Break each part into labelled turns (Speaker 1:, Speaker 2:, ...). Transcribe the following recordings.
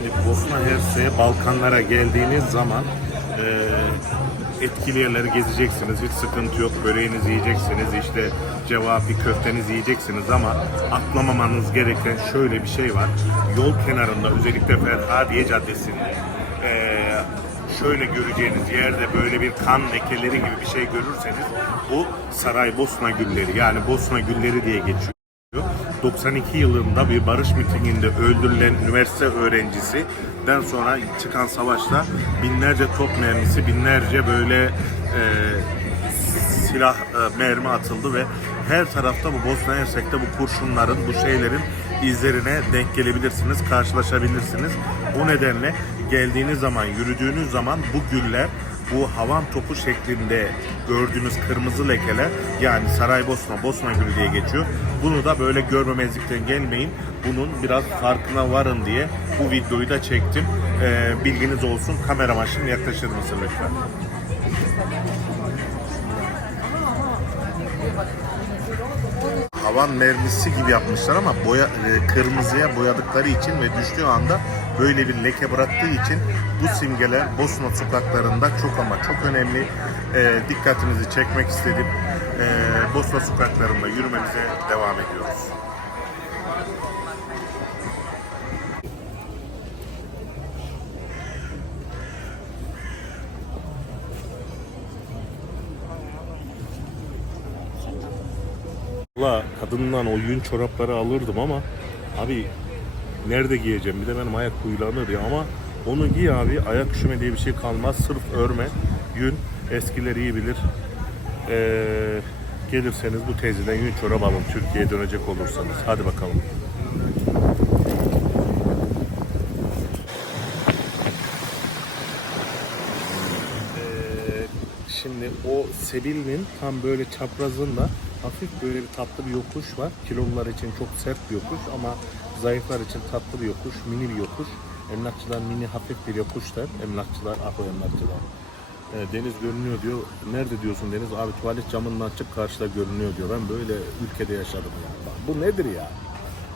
Speaker 1: Şimdi Bosna Hersek'e, Balkanlara geldiğiniz zaman e, etkili yerleri gezeceksiniz. Hiç sıkıntı yok. Böreğinizi yiyeceksiniz. işte cevapi köftenizi yiyeceksiniz ama atlamamanız gereken şöyle bir şey var. Yol kenarında özellikle Ferhadiye Caddesi'nde e, şöyle göreceğiniz yerde böyle bir kan lekeleri gibi bir şey görürseniz bu Saraybosna gülleri yani Bosna gülleri diye geçiyor. 92 yılında bir barış mitinginde öldürülen üniversite öğrencisinden sonra çıkan savaşta binlerce top mermisi, binlerce böyle e, silah e, mermi atıldı ve her tarafta bu Bosna Hersek'te bu kurşunların, bu şeylerin izlerine denk gelebilirsiniz, karşılaşabilirsiniz. O nedenle geldiğiniz zaman, yürüdüğünüz zaman bu güller bu havan topu şeklinde gördüğünüz kırmızı lekeler yani Saraybosna, Bosna Gülü diye geçiyor. Bunu da böyle görmemezlikten gelmeyin. Bunun biraz farkına varın diye bu videoyu da çektim. Ee, bilginiz olsun. Kameraman şimdi yaklaşır mısın lütfen? havan mermisi gibi yapmışlar ama boya e, kırmızıya boyadıkları için ve düştüğü anda böyle bir leke bıraktığı için bu simgeler Bosna sokaklarında çok ama çok önemli. E, dikkatinizi çekmek istedim. E, Bosna sokaklarında yürümemize devam ediyoruz. Valla kadından o yün çorapları alırdım ama abi nerede giyeceğim? Bir de benim ayak huylanır ya ama onu giy abi ayak üşüme diye bir şey kalmaz. Sırf örme, yün eskiler iyi bilir. Ee, gelirseniz bu teyzeden yün çorap alın Türkiye'ye dönecek olursanız. Hadi bakalım. Ee, şimdi o Sebil'in tam böyle çaprazında hafif böyle bir tatlı bir yokuş var. Kilolular için çok sert bir yokuş ama zayıflar için tatlı bir yokuş, mini bir yokuş. Emlakçılar mini hafif bir yokuş der. Emlakçılar, ah o emlakçılar. Ee, deniz görünüyor diyor. Nerede diyorsun deniz? Abi tuvalet camını açıp karşıda görünüyor diyor. Ben böyle ülkede yaşadım ya. Bak, bu nedir ya?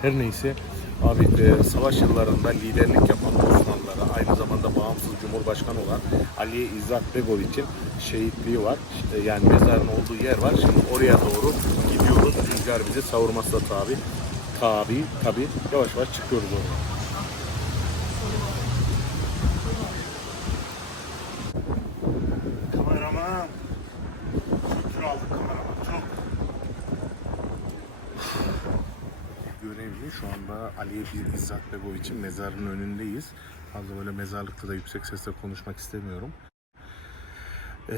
Speaker 1: Her neyse abi e, savaş yıllarında liderlik yapan Osmanlılara aynı zamanda bağımsız cumhurbaşkanı olan Ali İzzet Begoviç'in şehitliği var. İşte yani mezarın olduğu yer var. Şimdi oraya doğru gidiyoruz. Rüzgar bizi savurmazsa tabi. Tabi tabi yavaş yavaş çıkıyoruz oraya. Kameraman. Çok kilo aldık kameraman. Çok. görevli. Ali İzzet Begoviç'in mezarının önündeyiz. Fazla böyle mezarlıkta da yüksek sesle konuşmak istemiyorum. Ee,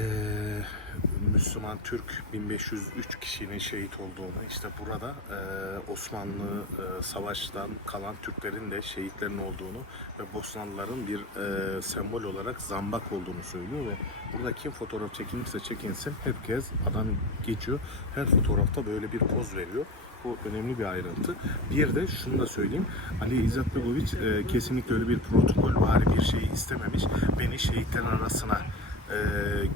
Speaker 1: Müslüman Türk 1503 kişinin şehit olduğunu işte burada e, Osmanlı e, savaştan kalan Türklerin de şehitlerin olduğunu ve Bosnalıların bir e, sembol olarak zambak olduğunu söylüyor ve burada kim fotoğraf çekinirse çekinsin herkes adam geçiyor her fotoğrafta böyle bir poz veriyor bu önemli bir ayrıntı. Bir de şunu da söyleyeyim. Ali İzzet Begoviç e, kesinlikle öyle bir protokol var bir şey istememiş. Beni şehitlerin arasına e,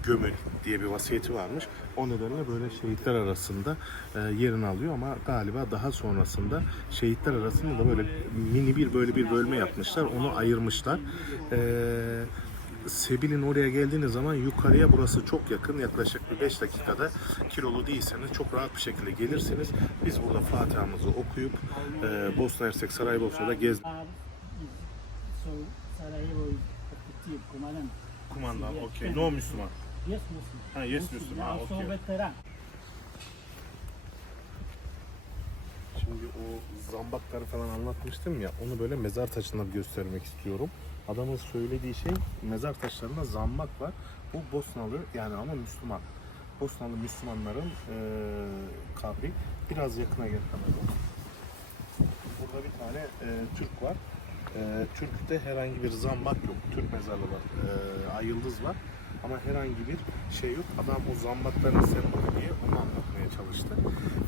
Speaker 1: gömün diye bir vasiyeti varmış. O nedenle böyle şehitler arasında e, yerini alıyor ama galiba daha sonrasında şehitler arasında da böyle mini bir böyle bir bölme yapmışlar. Onu ayırmışlar. E, Sebil'in oraya geldiğiniz zaman yukarıya burası çok yakın. Yaklaşık bir 5 dakikada kilolu değilseniz çok rahat bir şekilde gelirsiniz. Biz burada Fatiha'mızı okuyup e, Bosna Hersek Saraybosna'da gez kumandan okey. No Müslüman.
Speaker 2: Yes, Muslim.
Speaker 1: Ha, yes, Muslim. Ha, okay. Şimdi o zambakları falan anlatmıştım ya onu böyle mezar taşında göstermek istiyorum. Adamın söylediği şey mezar taşlarında zambak var. Bu Bosnalı yani ama Müslüman. Bosnalı Müslümanların eee kabri. Biraz yakına gel kamera. Burada bir tane eee, Türk var. Eee Türk'te herhangi bir zambak yok. Türk mezarı var. Eee ay var. Ama herhangi bir şey yok. Adam o zambakların sembolü diye onu anlatmaya çalıştı.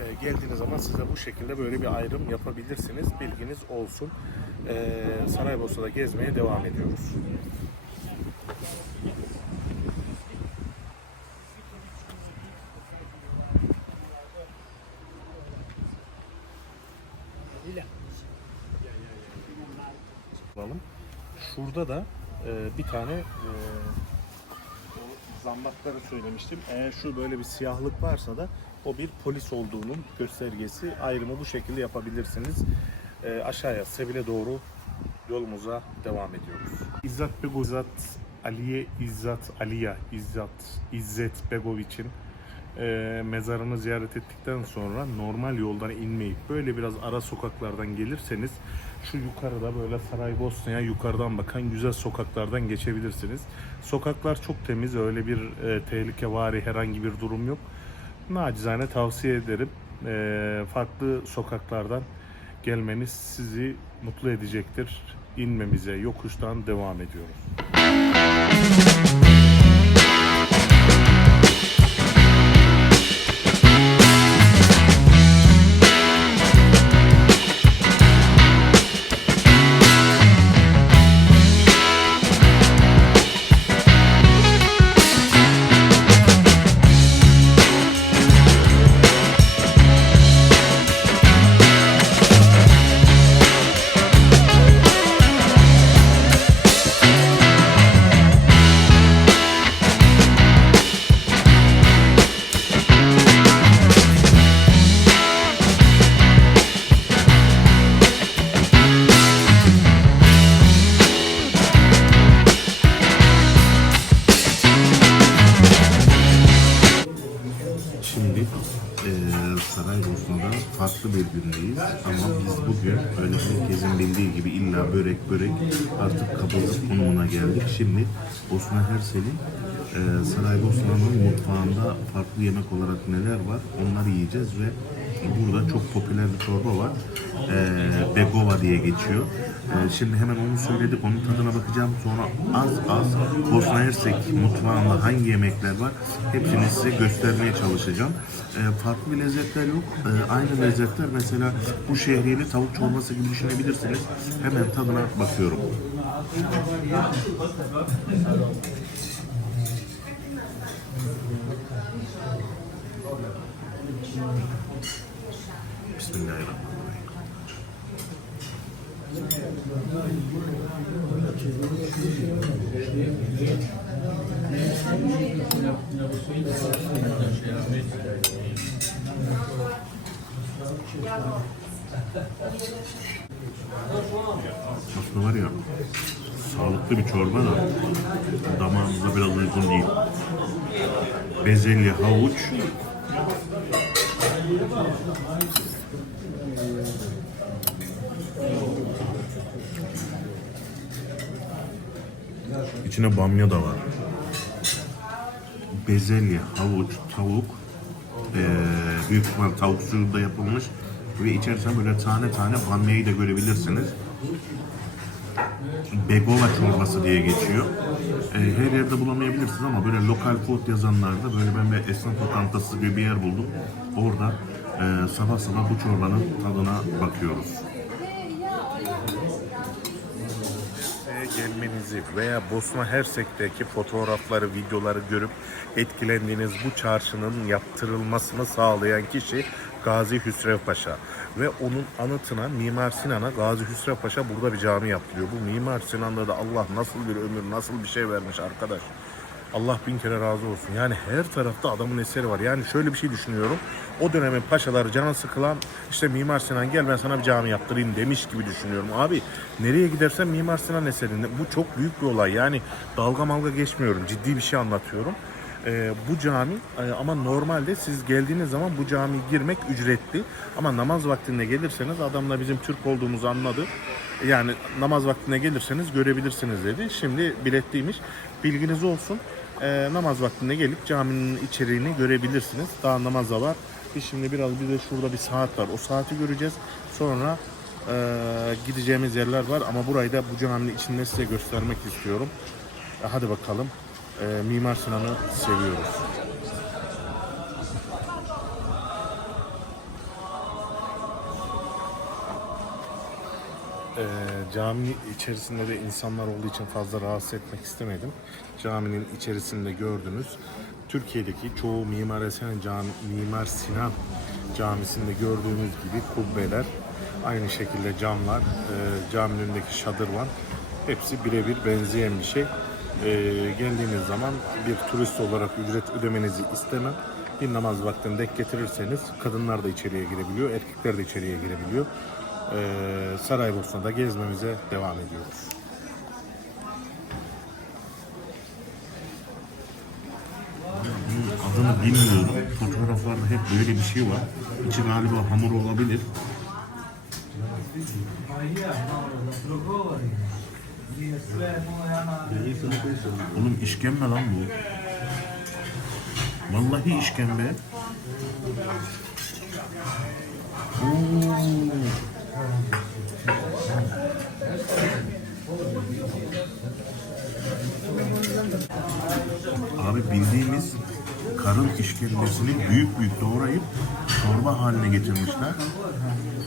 Speaker 1: Ee, geldiğiniz zaman size bu şekilde böyle bir ayrım yapabilirsiniz. Bilginiz olsun. Ee, Saraybosna'da gezmeye devam ediyoruz. Şurada da e, bir tane zambakları söylemiştim. Eğer şu böyle bir siyahlık varsa da o bir polis olduğunun göstergesi. Ayrımı bu şekilde yapabilirsiniz. E, aşağıya Sebil'e doğru yolumuza devam ediyoruz. İzzet Begozat Aliye İzzat Aliya İzzat İzzet Begoviç'in e, mezarını ziyaret ettikten sonra normal yoldan inmeyip böyle biraz ara sokaklardan gelirseniz şu yukarıda böyle Saraybosna'ya yukarıdan bakan güzel sokaklardan geçebilirsiniz. Sokaklar çok temiz öyle bir e, tehlike vari herhangi bir durum yok. Nacizane tavsiye ederim. E, farklı sokaklardan gelmeniz sizi mutlu edecektir. İnmemize yokuştan devam ediyoruz. Hersel'in eee Saraybosna'nın mutfağında farklı yemek olarak neler var onları yiyeceğiz ve burada çok popüler bir çorba var. Eee Begova diye geçiyor. Eee, şimdi hemen onu söyledik, onun tadına bakacağım. Sonra az az Bosna Hersek mutfağında hangi yemekler var hepsini size göstermeye çalışacağım. Eee, farklı lezzetler yok. Eee, aynı lezzetler mesela bu şehriyeli tavuk çorbası gibi düşünebilirsiniz. Hemen tadına bakıyorum. Aslında var ya sağlıklı bir çorba da damağımıza biraz uygun değil. Bezelye, havuç, İçine bamya da var. Bezelye, havuç, tavuk, eee büyük ihtimal tavuk suyunda yapılmış ve içerisinde böyle tane tane bamyayı da görebilirsiniz. Begova çorbası diye geçiyor. Ee, her yerde bulamayabilirsiniz ama böyle lokal food yazanlarda böyle ben bir esnaf lokantası gibi bir yer buldum. Orada e, sabah sabah bu çorbanın tadına bakıyoruz. gelmenizi veya Bosna Hersek'teki fotoğrafları, videoları görüp etkilendiğiniz bu çarşının yaptırılmasını sağlayan kişi Gazi Hüsrev Paşa. Ve onun anıtına Mimar Sinan'a Gazi Hüsrev Paşa burada bir cami yaptırıyor. Bu Mimar Sinan'da da Allah nasıl bir ömür, nasıl bir şey vermiş arkadaş. Allah bin kere razı olsun. Yani her tarafta adamın eseri var. Yani şöyle bir şey düşünüyorum. O dönemin paşaları canı sıkılan işte Mimar Sinan gel ben sana bir cami yaptırayım demiş gibi düşünüyorum. Abi nereye gidersen Mimar Sinan eserinde. Bu çok büyük bir olay. Yani dalga malga geçmiyorum. Ciddi bir şey anlatıyorum. Ee, bu cami e, ama normalde siz geldiğiniz zaman bu camiye girmek ücretli. Ama namaz vaktinde gelirseniz adamla bizim Türk olduğumuzu anladı. Yani namaz vaktine gelirseniz görebilirsiniz dedi. Şimdi biletliymiş. Bilginiz olsun. Ee, namaz vaktinde gelip caminin içeriğini görebilirsiniz. Daha namaz da var. Biz şimdi biraz bir de şurada bir saat var. O saati göreceğiz. Sonra e, gideceğimiz yerler var ama burayı da bu caminin içinde size göstermek istiyorum. E, hadi bakalım. E, Mimar Sinan'ı seviyoruz. Ee, cami içerisinde de insanlar olduğu için fazla rahatsız etmek istemedim. Caminin içerisinde gördünüz. Türkiye'deki çoğu Mimar Sinan, cami, Mimar Sinan camisinde gördüğünüz gibi kubbeler, aynı şekilde camlar, e, caminin önündeki şadırvan Hepsi birebir benzeyen bir şey. Ee, geldiğiniz zaman bir turist olarak ücret ödemenizi istemem. Bir namaz vaktini denk getirirseniz kadınlar da içeriye girebiliyor, erkekler de içeriye girebiliyor. Ee, Saraybosna'da gezmemize devam ediyoruz. Adını bilmiyorum. Fotoğraflarda hep böyle bir şey var. İçi galiba hamur olabilir. Oğlum işkembe lan bu. Vallahi işkembe. Oo. Abi bildiğimiz karın işkembesini büyük büyük doğrayıp çorba haline getirmişler.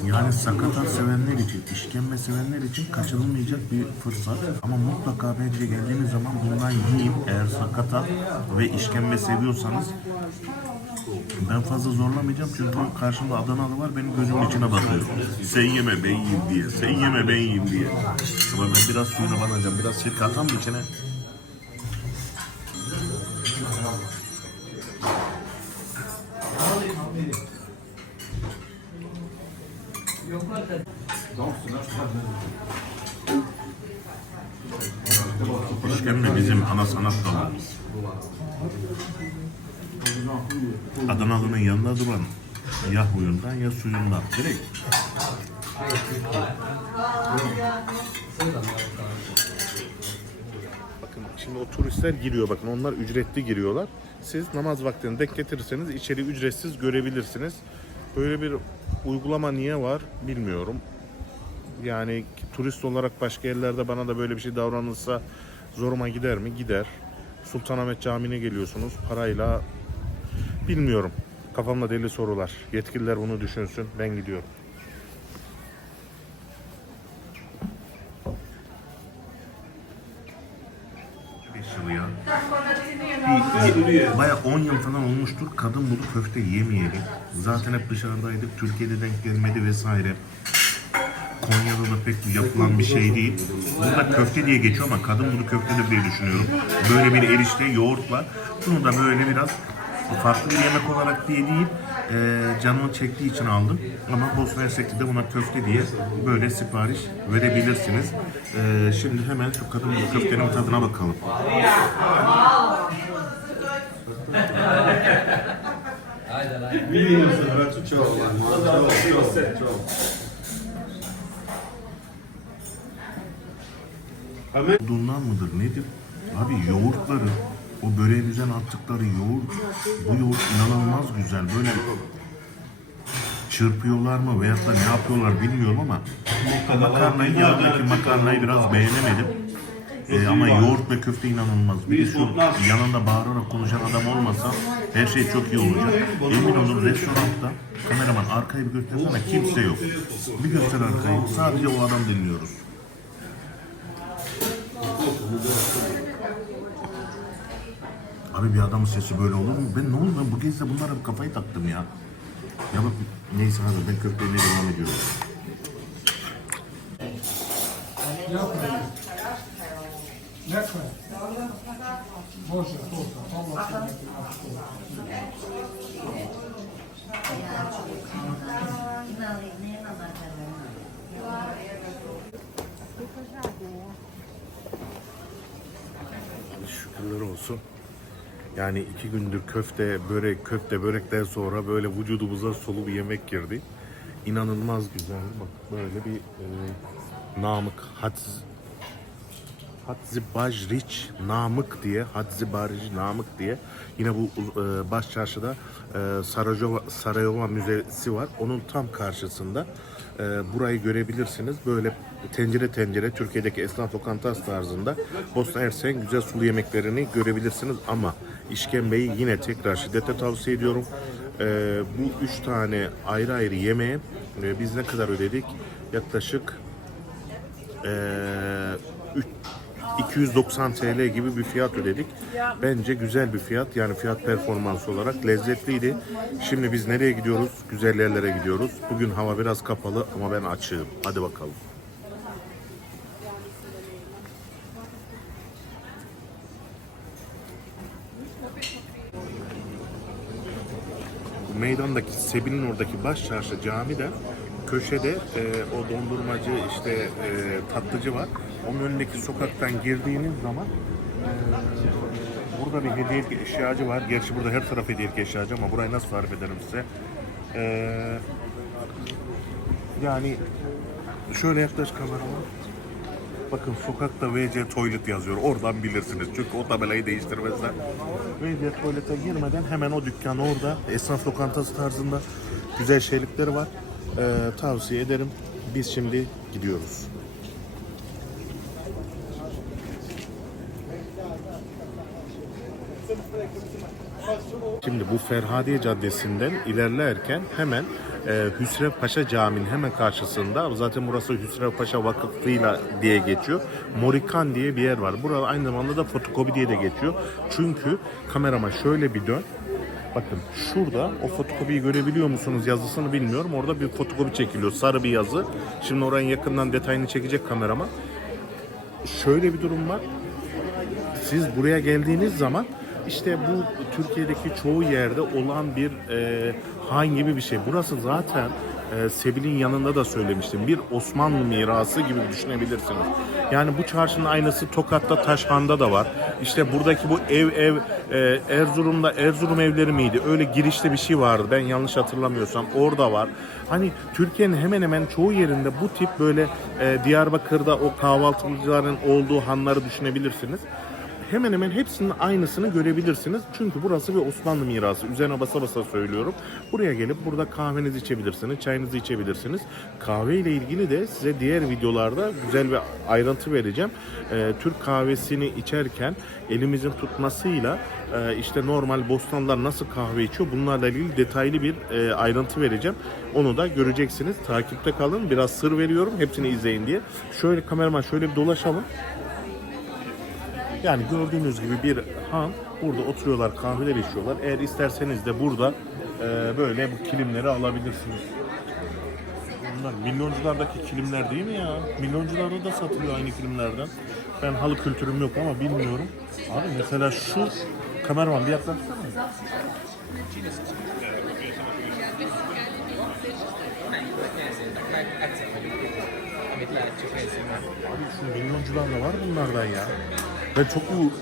Speaker 1: Yani sakatat sevenler için, işkembe sevenler için kaçırılmayacak bir fırsat. Ama mutlaka bence geldiğiniz zaman bundan yiyin. Eğer sakatat ve işkembe seviyorsanız ben fazla zorlamayacağım çünkü karşımda Adanalı var benim gözümün içine bakıyor. Sen yeme ben yiyeyim diye. Sen yeme ben yiyeyim diye. Ama ben biraz suyuna banacağım. Biraz sirke atam içine? İşkembe bizim ana sanat dalımız. Adanalı'nın yanında duran ya huyundan ya suyundan. Direkt. Bakın şimdi o turistler giriyor bakın onlar ücretli giriyorlar. Siz namaz vaktini denk getirirseniz içeri ücretsiz görebilirsiniz. Böyle bir uygulama niye var bilmiyorum. Yani turist olarak başka yerlerde bana da böyle bir şey davranılsa zoruma gider mi? Gider. Sultanahmet Camii'ne geliyorsunuz parayla bilmiyorum. Kafamda deli sorular. Yetkililer bunu düşünsün. Ben gidiyorum. Baya 10 yıl falan olmuştur. Kadın bulu köfte yemeyeli. Zaten hep dışarıdaydık. Türkiye'de denk gelmedi vesaire. Konya'da da pek yapılan bir şey değil. Burada köfte diye geçiyor ama kadın bunu köftedir diye düşünüyorum. Böyle bir erişte yoğurt var. Bunu da böyle biraz farklı bir yemek olarak diye değil, e, canımın çektiği için aldım. Ama Bosna Hersek'te de buna köfte diye böyle sipariş verebilirsiniz. E, şimdi hemen şu kadın bulu köftenin tadına bakalım. Olduğundan mıdır nedir? Abi yoğurtları, o böreğin üzerine attıkları yoğurt, bu yoğurt inanılmaz güzel. Böyle çırpıyorlar mı veyahut da ne yapıyorlar bilmiyorum ama makarnayı, yanındaki makarnayı biraz beğenemedim. Ee, ama yoğurt ve köfte inanılmaz. Bir de şu yanında bağırarak konuşan adam olmasa her şey çok iyi olacak. Emin olun restoranda kameraman arkayı bir göstersene kimse yok. Bir göster arkayı sadece o adam dinliyoruz. Abi bir adamın sesi böyle olur mu? Ben ne oldu ben bu kez de bunlara kafayı taktım ya. Ya bak neyse abi ben köfteye devam ediyorum.
Speaker 2: Dakle,
Speaker 1: Şükürler olsun. Yani iki gündür köfte, börek, köfte, börekten sonra böyle vücudumuza sulu bir yemek girdi. İnanılmaz güzel. Bak böyle bir e, Namık Hadz Hadzi Bajriç Namık diye Hadzi Bajriç Namık diye yine bu e, baş çarşıda e, Sarajova, Sarayova Müzesi var. Onun tam karşısında e, burayı görebilirsiniz. Böyle tencere tencere Türkiye'deki esnaf lokantası tarzında Bosna Hersek'in güzel sulu yemeklerini görebilirsiniz ama işkembeyi yine tekrar şiddetle tavsiye ediyorum. E, bu üç tane ayrı ayrı yemeğe e, biz ne kadar ödedik? Yaklaşık e, üç- 290 TL gibi bir fiyat ödedik. Bence güzel bir fiyat. Yani fiyat performans olarak lezzetliydi. Şimdi biz nereye gidiyoruz? Güzel yerlere gidiyoruz. Bugün hava biraz kapalı ama ben açığım. Hadi bakalım. meydandaki Sebil'in oradaki baş çarşı camide köşede e, o dondurmacı işte e, tatlıcı var. Onun önündeki sokaktan girdiğiniz zaman e, burada bir hediyelik eşyacı var. Gerçi burada her taraf hediyelik eşyacı ama burayı nasıl tarif ederim size? E, yani şöyle yaklaş kamerama. Bakın sokakta WC Toilet yazıyor. Oradan bilirsiniz. Çünkü o tabelayı değiştirmezler. WC Toilet'e girmeden hemen o dükkan orada. Esnaf lokantası tarzında güzel şeylikleri var. Ee, tavsiye ederim. Biz şimdi gidiyoruz. Şimdi bu Ferhadiye Caddesi'nden ilerlerken hemen e, Hüsrev Paşa Camii'nin hemen karşısında zaten burası Hüsrev Paşa Vakıfı'yla diye geçiyor. Morikan diye bir yer var. Burada aynı zamanda da fotokopi diye de geçiyor. Çünkü kamerama şöyle bir dön. Bakın şurada o fotokopiyi görebiliyor musunuz yazısını bilmiyorum. Orada bir fotokopi çekiliyor. Sarı bir yazı. Şimdi oranın yakından detayını çekecek kamerama. Şöyle bir durum var siz buraya geldiğiniz zaman işte bu Türkiye'deki çoğu yerde olan bir e, han gibi bir şey. Burası zaten e, Sebil'in yanında da söylemiştim. Bir Osmanlı mirası gibi düşünebilirsiniz. Yani bu çarşının aynısı Tokat'ta Taşhan'da da var. İşte buradaki bu ev ev e, Erzurum'da Erzurum evleri miydi? Öyle girişte bir şey vardı. Ben yanlış hatırlamıyorsam orada var. Hani Türkiye'nin hemen hemen çoğu yerinde bu tip böyle e, Diyarbakır'da o kahvaltıcıların olduğu hanları düşünebilirsiniz hemen hemen hepsinin aynısını görebilirsiniz. Çünkü burası bir Osmanlı mirası. Üzerine basa basa söylüyorum. Buraya gelip burada kahvenizi içebilirsiniz, çayınızı içebilirsiniz. Kahve ile ilgili de size diğer videolarda güzel bir ayrıntı vereceğim. Ee, Türk kahvesini içerken elimizin tutmasıyla e, işte normal bostanlar nasıl kahve içiyor bunlarla ilgili detaylı bir e, ayrıntı vereceğim. Onu da göreceksiniz. Takipte kalın. Biraz sır veriyorum. Hepsini izleyin diye. Şöyle kameraman şöyle bir dolaşalım. Yani gördüğünüz gibi bir han burada oturuyorlar kahveler içiyorlar. Eğer isterseniz de burada e, böyle bu kilimleri alabilirsiniz. Bunlar milyonculardaki kilimler değil mi ya? Milyoncularda da satılıyor aynı kilimlerden. Ben halı kültürüm yok ama bilmiyorum. Abi mesela şu kameraman bir yaklaşsana. Abi şu milyoncular da var bunlardan ya. Ben çok bu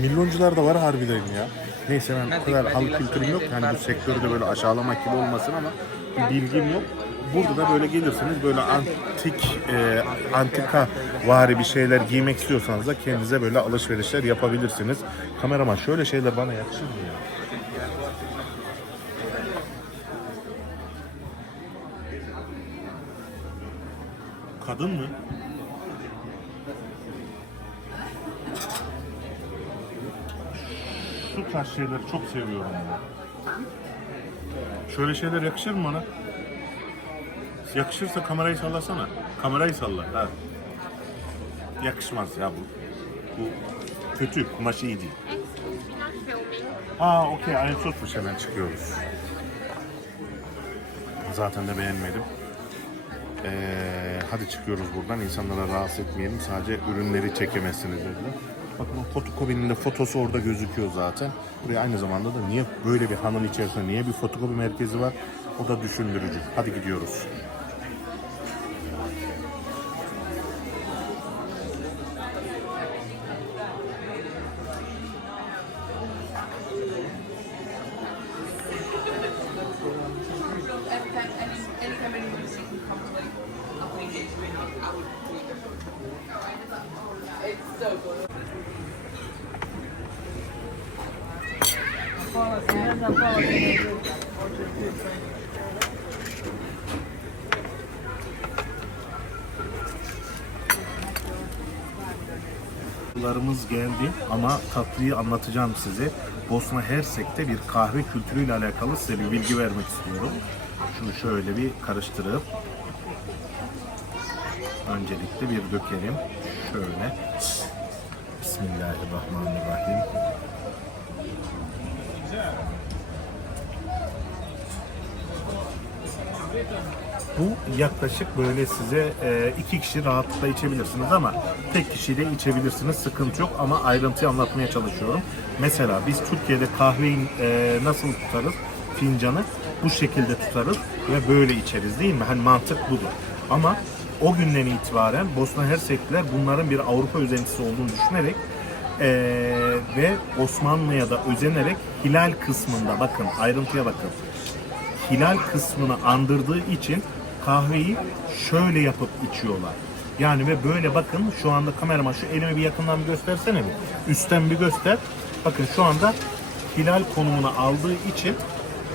Speaker 1: milyoncular da var harbiden ya. Neyse ben bu kadar halk kültürüm yok. Yani bu sektörde böyle aşağılamak gibi olmasın ama bir bilgim yok. Burada da böyle gelirseniz böyle antik, e, antika vari bir şeyler giymek istiyorsanız da kendinize böyle alışverişler yapabilirsiniz. Kameraman şöyle şeyler bana yakışır mı ya? Kadın mı? Şu tarz şeyleri çok seviyorum ben. Şöyle şeyler yakışır mı bana? Yakışırsa kamerayı sallasana. Kamerayı salla. Ha. Yakışmaz ya bu. Bu kötü. Kumaşı iyi değil. Aa okey. Aynı sosmuş hemen çıkıyoruz. Zaten de beğenmedim. Ee, hadi çıkıyoruz buradan. İnsanlara rahatsız etmeyelim. Sadece ürünleri çekemezsiniz dediler. Bakın o fotokopinin de fotosu orada gözüküyor zaten. Buraya aynı zamanda da niye böyle bir hanın içerisinde niye bir fotokopi merkezi var? O da düşündürücü. Hadi gidiyoruz.
Speaker 3: Anytime anyone sees
Speaker 1: Larımız geldi ama tatlıyı anlatacağım size. Bosna Hersek'te bir kahve kültürüyle alakalı size bir bilgi vermek istiyorum. Şunu şöyle bir karıştırıp öncelikle bir dökelim. Şöyle. Bismillahirrahmanirrahim. Bu yaklaşık böyle size e, iki kişi rahatlıkla içebilirsiniz ama tek kişiyle içebilirsiniz sıkıntı yok ama ayrıntıyı anlatmaya çalışıyorum. Mesela biz Türkiye'de kahveyi e, nasıl tutarız fincanı? bu şekilde tutarız ve böyle içeriz değil mi? Hani mantık budur. Ama o günden itibaren Bosna Hersekliler bunların bir Avrupa özentisi olduğunu düşünerek eee, ve Osmanlı'ya da özenerek hilal kısmında bakın ayrıntıya bakın hilal kısmını andırdığı için kahveyi şöyle yapıp içiyorlar. Yani ve böyle bakın şu anda kameraman şu elimi bir yakından bir göstersene bir. Üstten bir göster. Bakın şu anda hilal konumunu aldığı için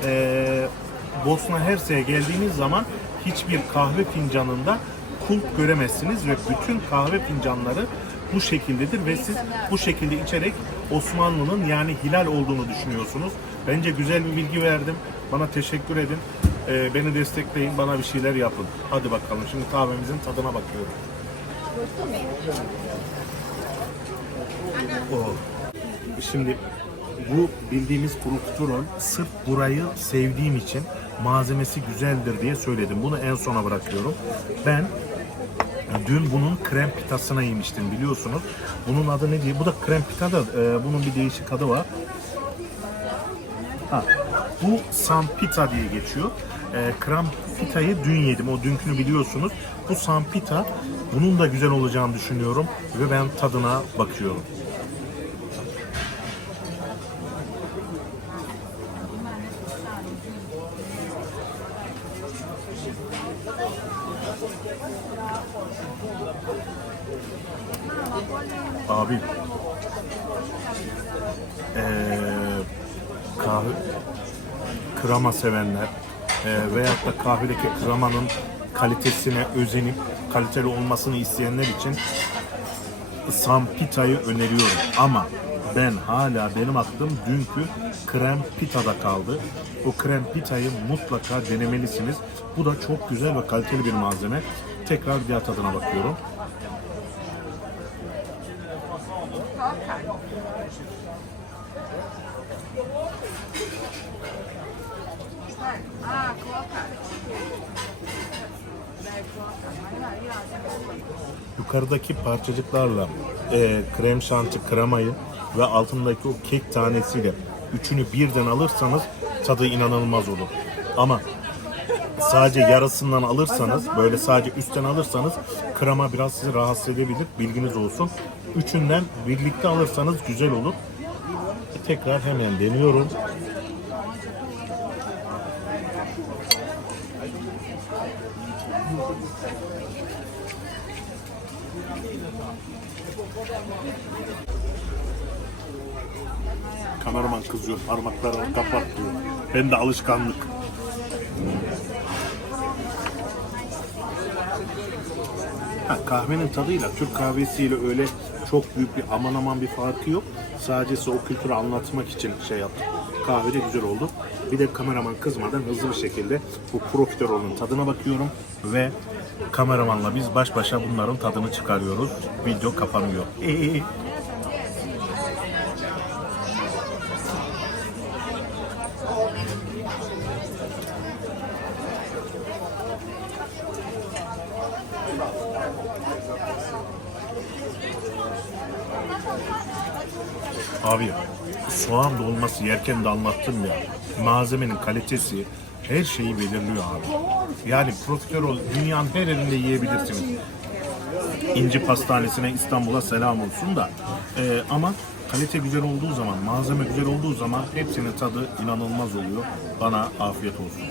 Speaker 1: eee Bosna Hersek'e geldiğiniz zaman hiçbir kahve fincanında kulp göremezsiniz ve bütün kahve fincanları bu şekildedir ve siz bu şekilde içerek Osmanlı'nın yani hilal olduğunu düşünüyorsunuz. Bence güzel bir bilgi verdim. Bana teşekkür edin. Ee, beni destekleyin. Bana bir şeyler yapın. Hadi bakalım. Şimdi kahvemizin tadına bakıyorum. Oh. Şimdi bu bildiğimiz profiterol sırf burayı sevdiğim için malzemesi güzeldir diye söyledim. Bunu en sona bırakıyorum. Ben dün bunun krem pitasına yemiştim biliyorsunuz. Bunun adı ne diye? Bu da krem pita da e, bunun bir değişik adı var. Ha, bu sampita diye geçiyor. E, krem pitayı dün yedim. O dünkünü biliyorsunuz. Bu sampita bunun da güzel olacağını düşünüyorum ve ben tadına bakıyorum. Sevenler eee veyahut da kahvedeki kremanın kalitesine özenip kaliteli olmasını isteyenler için Sampita'yı öneriyorum ama ben hala benim aklım dünkü krem pitada kaldı. O krem pitayı mutlaka denemelisiniz. Bu da çok güzel ve kaliteli bir malzeme. Tekrar diğer tadına bakıyorum. Yukarıdaki parçacıklarla e, krem şanti kremayı ve altındaki o kek tanesiyle üçünü birden alırsanız tadı inanılmaz olur. Ama sadece yarısından alırsanız böyle sadece üstten alırsanız krema biraz sizi rahatsız edebilir bilginiz olsun. Üçünden birlikte alırsanız güzel olur. Tekrar hemen deniyorum. Kameraman kızıyor, parmaklarını kapat diyor. Ben de alışkanlık. Ha, kahvenin tadıyla Türk kahvesiyle öyle çok büyük bir aman aman bir farkı yok. Sadece o kültürü anlatmak için şey yaptım. Kahve de güzel oldu. Bir de kameraman kızmadan hızlı bir şekilde bu profiterolün tadına bakıyorum ve kameramanla biz baş başa bunların tadını çıkarıyoruz. Video kapanıyor. Abi soğan dolması yerken de anlattım ya. Malzemenin kalitesi her şeyi belirliyor abi. Yani profiterol dünyanın her yerinde yiyebilirsiniz. İnci Pastanesi'ne İstanbul'a selam olsun da. Ee, ama kalite güzel olduğu zaman, malzeme güzel olduğu zaman hepsinin tadı inanılmaz oluyor. Bana afiyet olsun.